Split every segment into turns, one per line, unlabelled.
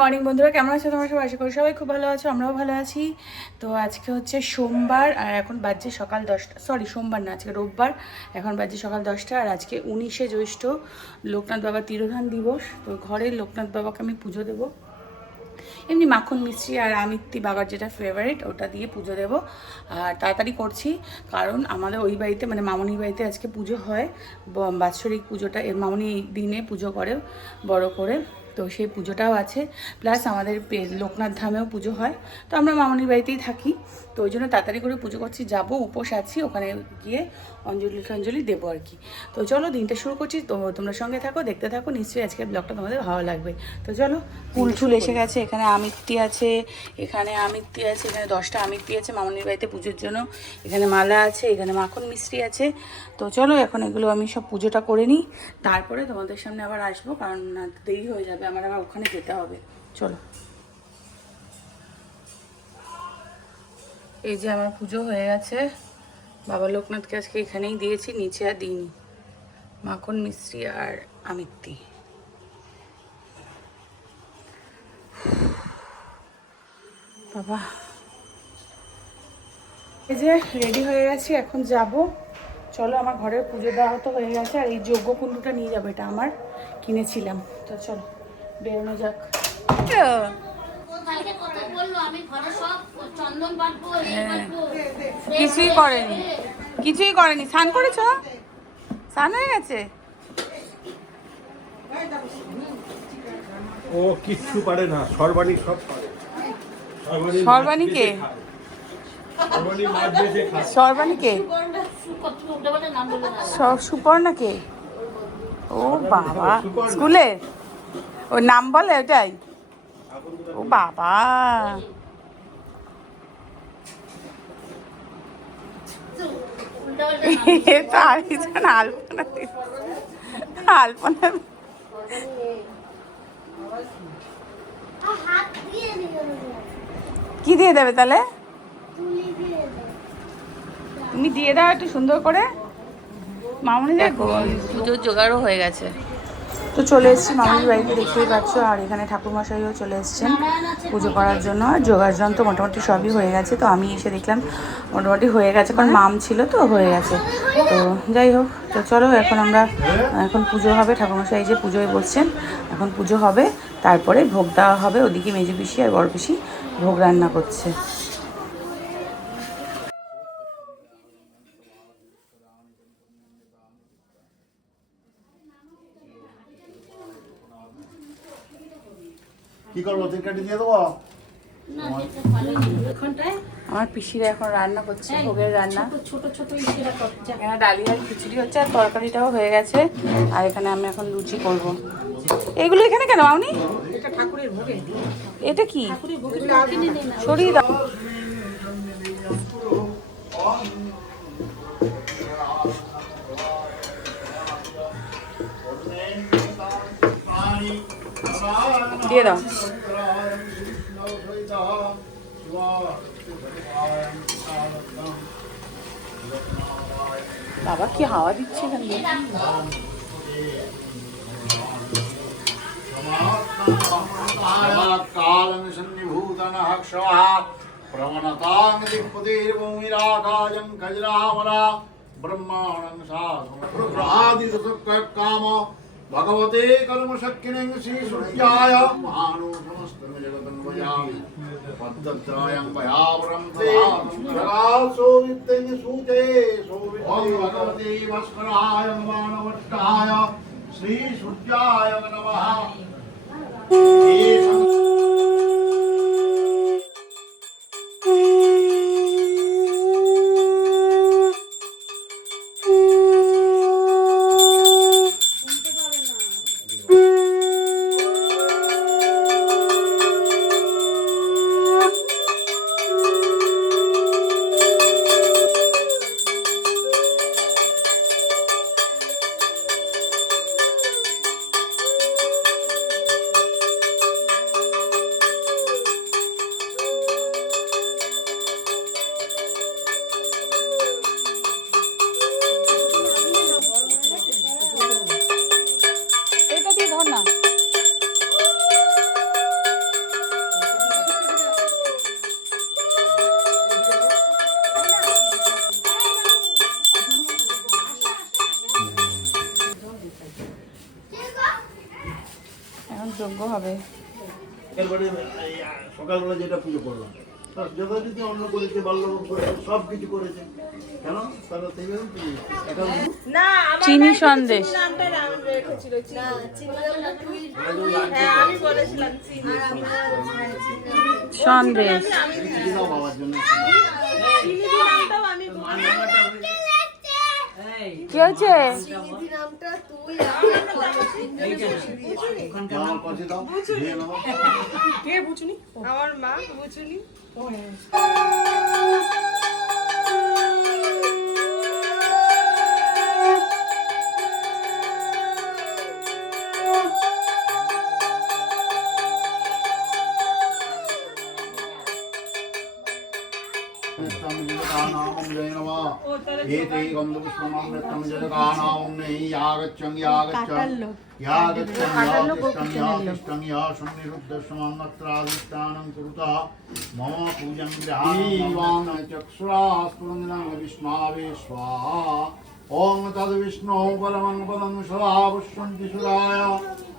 Morning বন্ধুরা, কেমন আছো তোমার সবাই? আশা করি সবাই খুব ভালো আছো, আমরাও ভালো আছি। তো আজকে হচ্ছে সোমবার, আর এখন বাজছে সকাল দশটা সরি সোমবার না, আজকে রোববার, এখন বাজছে সকাল দশটা, আর আজকে উনিশে জ্যৈষ্ঠ লোকনাথ বাবা তিরোধান দিবস, তো ঘরের লোকনাথ বাবাকে আমি পুজো দেবো। এমনি মাখন মিষ্টি আর আমিত্তি বাবার যেটা ফেভারিট ওটা দিয়ে পুজো দেবো, আর তাড়াতাড়ি করছি, কারণ আমাদের ওই বাড়িতে মানে মামনির বাড়িতে আজকে পুজো হয় বাৎসরিক পুজোটা, এর মামনি দিনে পুজো করে, বড় করে। তো সেই পুজোটাও আছে। প্লাস আমাদের লোকনাথ ধামেও পুজো হয়। তো আমরা মামনির বাড়িতেই থাকি। তো ওই জন্য তাড়াতাড়ি করে পুজো করছি। যাব, উপোস আছি। ওখানে গিয়ে অঞ্জলি টঞ্জলি দেবো আর কি। তো চলো, দিনটা শুরু করছি। তো তোমরা সঙ্গে থাকো, দেখতে থাকো। নিশ্চয়ই আজকের ব্লগটা তোমাদের ভালো লাগবে। তো চলো, ফুল টুল এসে গেছে। এখানে আমিত্তি আছে, এখানে আমিত্তি আছে, এখানে দশটা আমিত্তি আছে মামনির বাড়িতে পুজোর জন্য। এখানে মালা আছে, এখানে মাখন মিষ্টি আছে। তো চলো, এখন এগুলো আমি সব পুজোটা করে নিই। তারপরে তোমাদের সামনে আবার আসব, কারণ দেরি হয়ে যাবে। আমার আবার ওখানে যেতে হবে। চলো। এই যে আমার পুজো হয়ে গেছে। বাবা লোকনাথকে আজকে এখানেই দিয়েছি, নিচে আর দিইনি। মাখন, মিস্ত্রি আর আমিত্তি। বাবা। এই যে রেডি হয়ে গেছি, এখন যাব। চলো, আমার ঘরের পুজো দেওয়া তো হয়ে গেছে, আর এই যজ্ঞ কুণ্ডুটা নিয়ে যাব, এটা আমার কিনেছিলাম। তো চলো। বেরোনো যাক।
কালকে কথা বলল? আমি ঘরে সব চন্দন বাটবো এই বাটবো
কিছুই করেনি। কিছুই করেনি। স্নান করেছ? স্নান হয়ে গেছে?
ও কিচ্ছু পারে না। সর্বাণী সব পারে। সর্বাণী
কে?
সর্বাণী
না।
সব সুপর্ণাকে ও বাবা। স্কুলে? ওর নাম বলে ওটাই ও বাবা। আলপনা আলপনা কি দিয়ে দেবে তাহলে? তুমি দিয়ে দাও একটু সুন্দর করে। মামনি দেখো পুজোর জোগাড়ও হয়ে গেছে। তো চলে এসেছি মামনির বাড়িতে, দেখতেই পাচ্ছ, আর এখানে ঠাকুরমশাইও চলে এসেছেন পুজো করার জন্য। আর জোগাড় যন্ত্র মোটামুটি সবই হয়ে গেছে, তো আমি এসে দেখলাম মোটামুটি হয়ে গেছে, কারণ মাম ছিল তো, হয়ে গেছে। তো যাই হোক, তো চলো এখন আমরা, এখন পুজো হবে, ঠাকুরমশাই যে পুজোয় বসছেন, এখন পুজো হবে, তারপরে ভোগ দেওয়া হবে, ওদিকে মেজে পিসি আর বড় পিসি ভোগ রান্না করছে।
করব তিন কাটি দিয়ে দেবো?
আমার পিসিরা এখন রান্না করছে ভোগের রান্না।
ছোট ছোট
এখানে ডালি আর খিচুড়ি হচ্ছে আর তরকারিটাও হয়ে গেছে আর এখানে আমি এখন লুচি করব। এগুলো এখানে কেন মাউনি এটা কি? সরিয়ে দাও। দিয়ে দাও বাবা কি হাওয়া দিচ্ছে এখানে দিয়ে?
कालं सन्निभूतनः क्षमः प्रवणतां दिक्पतिर्भूमिराकायं खजरामरा ब्रह्माणं साधुआदिसुखकाम भगवते कर्मशक्तिनं श्रीसूर्याय मानो समस्तं जगदन्वयामि पद्दत्रायं भयावरं ते प्रकाशो वित्तेन सूते ॐ भगवते भास्कराय मानवट्टाय श्रीसूर्याय नमः যথারীতি অন্ন করেছে বাল্যভোগ করেছে সব কিছু করেছে। কেন? তারা সেই জন্য পুজো করছে। এটা
চিনি সন্দেশ। সন্দেশ।
দাও
কি হয়েছে?
দিয়ে নেব
আমার মা বুঝুনি।
एते गन्धपुष्पमामृतं जगदानां यागच्छं यागच्छं यागच्छं यातिष्ठं यातिष्ठं या शून्यरुद्धस्मान्नत्राधिष्ठानं कुरुतः मम पूजं गृहाणीवां चक्षुरास्फुरन्दिनं विष्मावे स्वाहा ॐ तद्विष्णो परमं पदं सदा पुष्पन्ति सुराय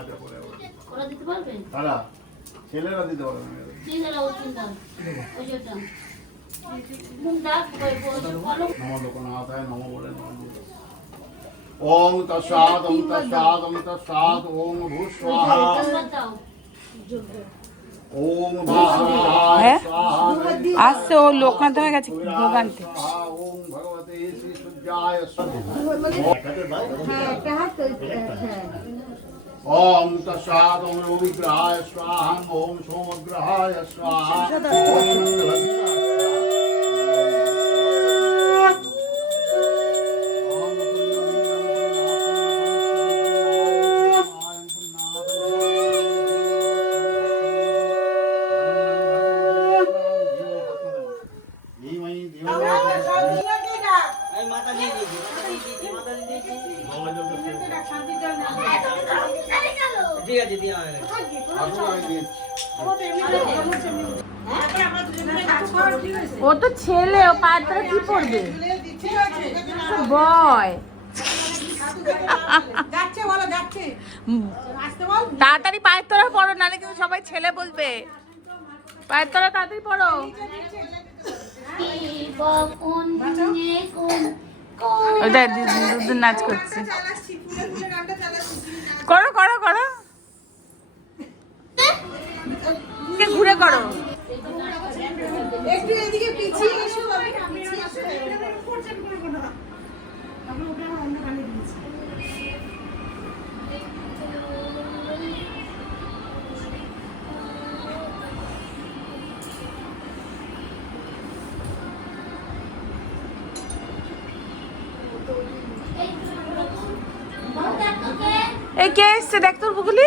এটা করে
ওরা। দিতে পারবে?
তারা? ছেলেরা দিতে পারবে না
তিন দাও তিন ওই যেটা মুখ ডাক ওই বলো
নম লোকনাথায় নম বলে নম ওম ভূস্বাহা
হ্যাঁ?
স্বাহা
আসছে ও লোকনাথ হয়ে গেছে
স্বাহা ওম ভগবতে শ্রী সূর্যায় স্বাহা। ওম তৎসাৎ ওম রবিগ্রহায় স্বাহা ওম সোমগ্রহায় স্বাহা
ও তো ছেলে, ও তলা কি পড়বে বয়। তাড়াতাড়ি পায়ের তলা পড়ো, নাহলে কিন্তু সবাই ছেলে বলবে। পায়ের তলা তাড়াতাড়ি পড়ো। দেখ দুদিন নাচ করছে। করো করো করো। কে ঘুরে করো।
একটু এদিকে পিছিয়ে এসো
এই কে এসছে? দেখ তোর বুকুলি।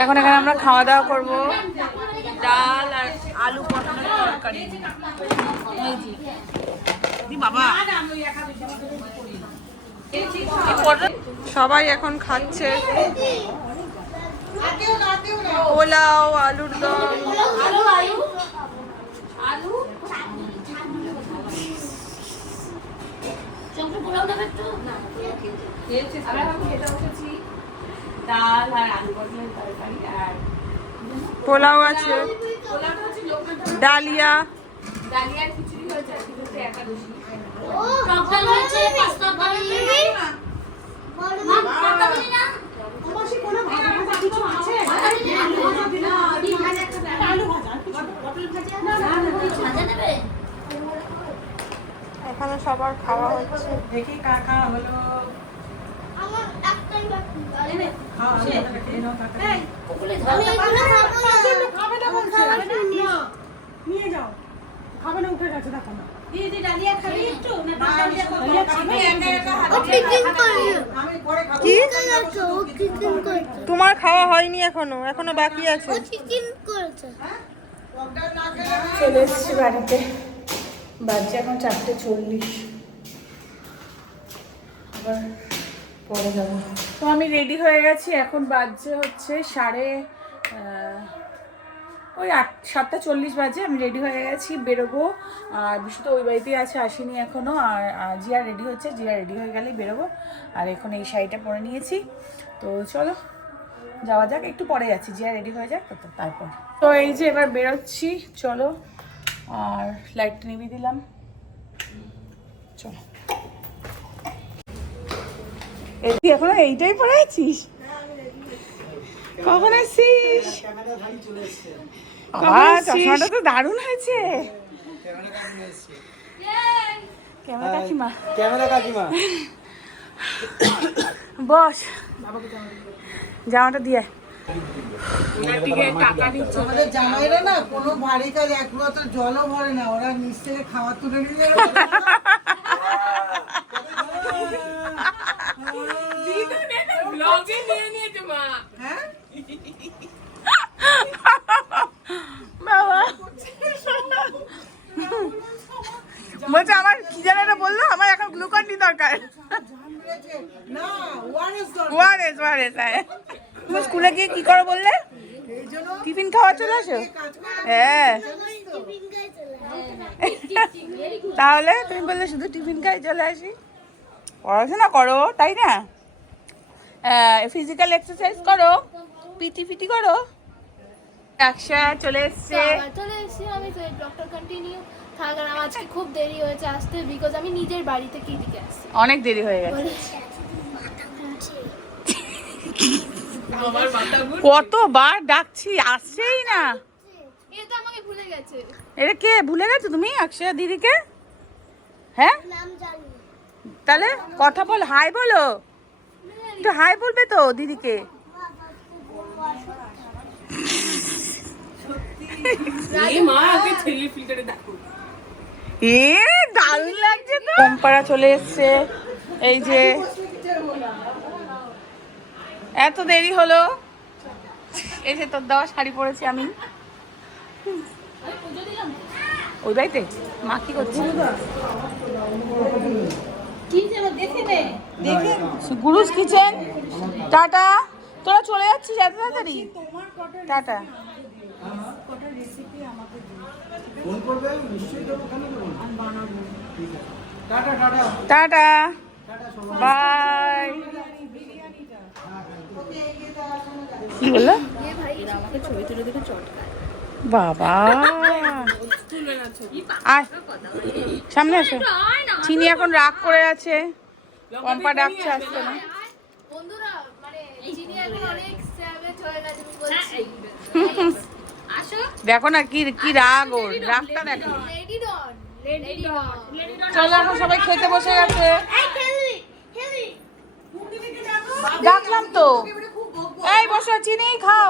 এখন এখানে আমরা খাওয়া দাওয়া করব। ডাল আর আলু পটলের তরকারি। বাবা? সবাই এখন খাচ্ছে। পোলাও আলুর দম।
আলু আলু। আলু? পোলাও নেবে একটু
আমরা এখন খেতে বসেছি ডাল আর আলু পটলের তরকারি আর
পোলাও আছে। ডালিয়া।
ডালিয়ার খিচুড়ি হয়েছে আজকে হচ্ছে একাদশী।
টকডাল হয়েছে পাস্তা
এখানে সবার খাওয়া হচ্ছে।
দেখি কাকা হলো
আমার একটাই বাকি নেবে
ওগুলো
আমি এগুলো খাব না
খাবে না বলছে
তোমার খাওয়া হয়নি এখনও এখনও বাকি আছে।
চলে এসেছি বাড়িতে। বাজছে এখন চারটে চল্লিশ। আবার পরে যাব। তো আমি রেডি হয়ে গেছি, এখন বাজছে হচ্ছে সাড়ে ওই আট, সাতটা চল্লিশ বাজে, আমি রেডি হয়ে গেছি, বেরোবো। আর বিশু তো ওই বাড়িতেই আছে, আসেনি এখনও আর জিয়া রেডি হচ্ছে, জিয়া রেডি হয়ে গেলেই বেরোবো। আর এখন এই শাড়িটা পরে নিয়েছি। তো চলো, যাওয়া যাক, একটু পরে যাচ্ছি, জিয়া রেডি হয়ে যাক তো তারপর। তো এই যে এবার বেরোচ্ছি, চলো। আর লাইটটা নিভিয়ে দিলাম। চলো। তুই এখনও এইটাই পরে আছিস কখন আসছিস? চশমাটা তো দারুণ হয়েছে। কেমন কাকিমা।
ক্যামেরা কাকিমা।
বস। জামাটা দিয়ে
জামাইরা না কোনো ভারী কাজ একমাত্র জলও ভরে না ওরা নিচ থেকে খাবার তুলে নিয়ে
বলছে আমার কি জানে এটা বলল? আমার এখন গ্লুকন ডি দরকার।
ওয়ারেস
ওয়ারেস হ্যাঁ। তুমি স্কুলে গিয়ে কি করো বললে? টিফিন খাওয়া চলে আসো? হ্যাঁ। তাহলে তুমি বললে শুধু টিফিন খাই চলে আসি। পড়াশোনা করো তাই না? ফিজিক্যাল এক্সারসাইজ করো পিটি ফিটি করো। একসা চলে এসছে।
চলে এসেছি আমি তো ডক্টর কন্টিনিউ থাক আর আমার আজকে খুব দেরি হয়েছে আসতে বিকজ আমি নিজের বাড়ি থেকে এদিকে আসছি?
অনেক দেরি হয়ে গেছে। কতবার ডাকছি আসছেই না।
এ তো আমাকে ভুলে গেছে।
এটা কে ভুলে গেছো তুমি অক্ষয়া দিদিকে? হ্যাঁ? তাহলে কথা বল হাই বলো। একটু হাই বলবে তো দিদিকে। এ দারুণ লাগছে তো। কম্পারা চলে এসছে। এই যে এত দেরি হলো। এই যে তোর দেওয়া শাড়ি পরেছি আমি। ওই বাড়িতে? মা কি করছে? গুরুজ কিচেন। টাটা। তোরা চলে যাচ্ছিস এত তাড়াতাড়ি? টাটা।
ফোন করবে? নিশ্চয়ই? টাটা। টাটা
টাটা বাই। কি বলল? বাবা। সামনে আসো চিনি এখন রাগ করে আছে। পম্পা ডাকছে আসতে না।
মানে
দেখো না কি কি রাগ ওর। রাগটা দেখো। চলো, এখন সবাই খেতে বসে গেছে। ডাকলাম তো। এই বসো, চিনি খাও।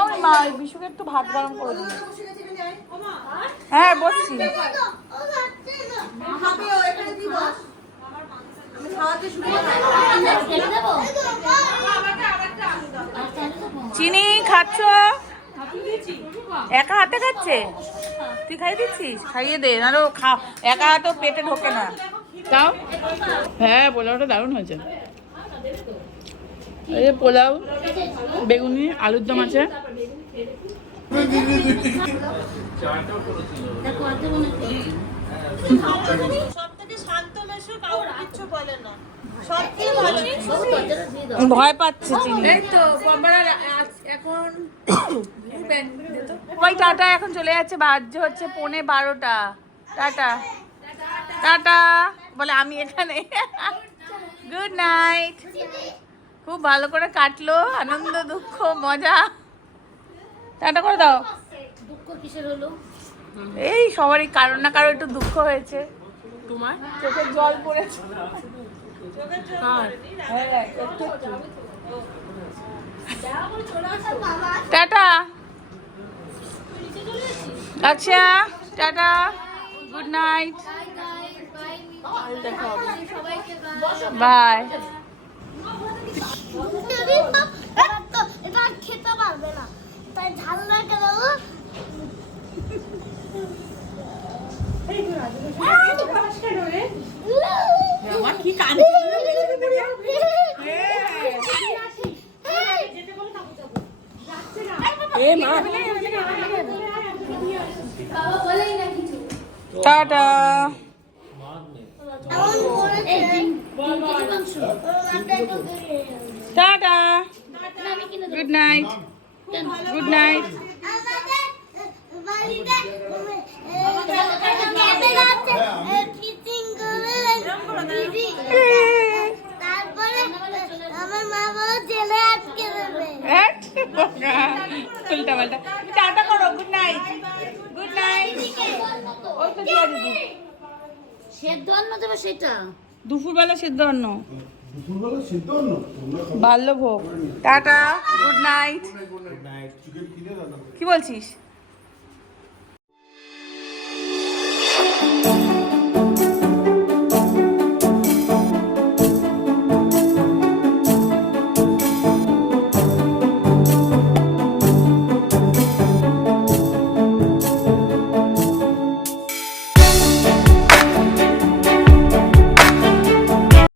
আমার মা বিশুকে একটু ভাত গরম করে দিন। হ্যাঁ বসছি। চিনি খাচ্ছ? একা হাতে খাচ্ছে? তুই খাইয়ে দিচ্ছিস? খাইয়ে দে নাহলে ও খা একা হাতে পেটে ঢোকে না। তাও হ্যাঁ পোলাওটা দারুণ হয়েছে। এই পোলাও বেগুনি আলুর দম আছে।
না।
ভয় পাচ্ছে চিনি।
এই তো এখন ওই টাটা এখন চলে যাচ্ছে বাজে হচ্ছে পৌনে বারোটা। টাটা। টাটা। বলে আমি এখানে। গুড নাইট খুব ভালো করে কাটলো আনন্দ দুঃখ মজা। টাটা করে দাও।
দুঃখ কিসের হলো?
এই সবারই কারও না কারও একটু দুঃখ হয়েছে। তোমার? চোখের জল পড়েছে। হ্যাঁ, একটু একটু। টাটা। আচ্ছা টাটা। গুড নাইট
সবাইকে
বাই
খেতে পারবে না তাই ঝাল না
আমার কি কান? এ মা।
Tata. Tata. Good night good night
তারপরে আমার মা বাবা জেলে
উল্টা পাল্টা টাটা করো গুড নাইট গুড নাইট ওই তো দিয়া দিদি।
সেদ্ধ অন্ন দেবো সেটা?
দুপুরবেলা সিদ্ধ অন্ন। বাল্যভোগ। টাটা গুড নাইট কি বলছিস?